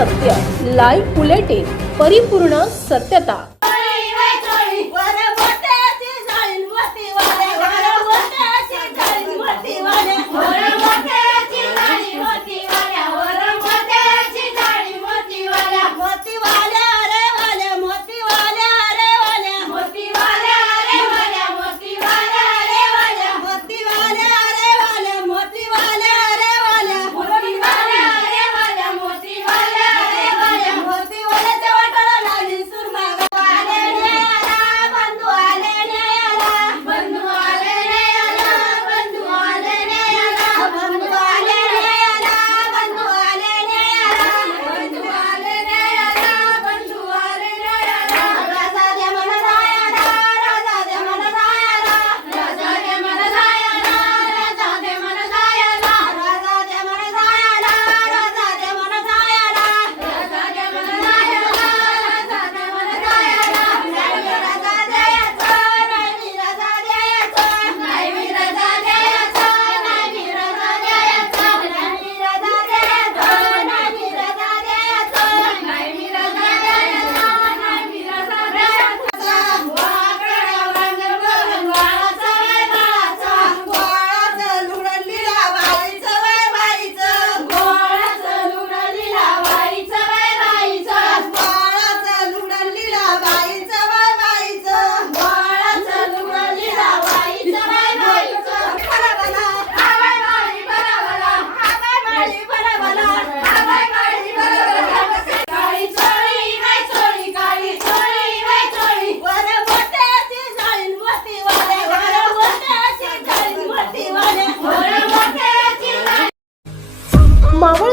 सत्य live bulletin परिपूर्ण सत्यता.